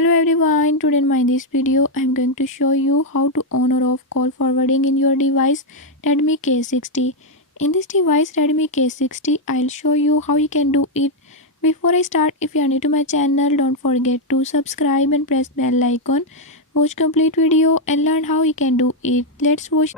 Hello everyone, today in this video I am going to show you how to on or off call forwarding in your device Redmi K60. In this device Redmi K60 I'll show you how you can do it. Before I start, if you are new to my channel, don't forget to subscribe and press bell icon. Watch complete video and learn how you can do it. Let's watch.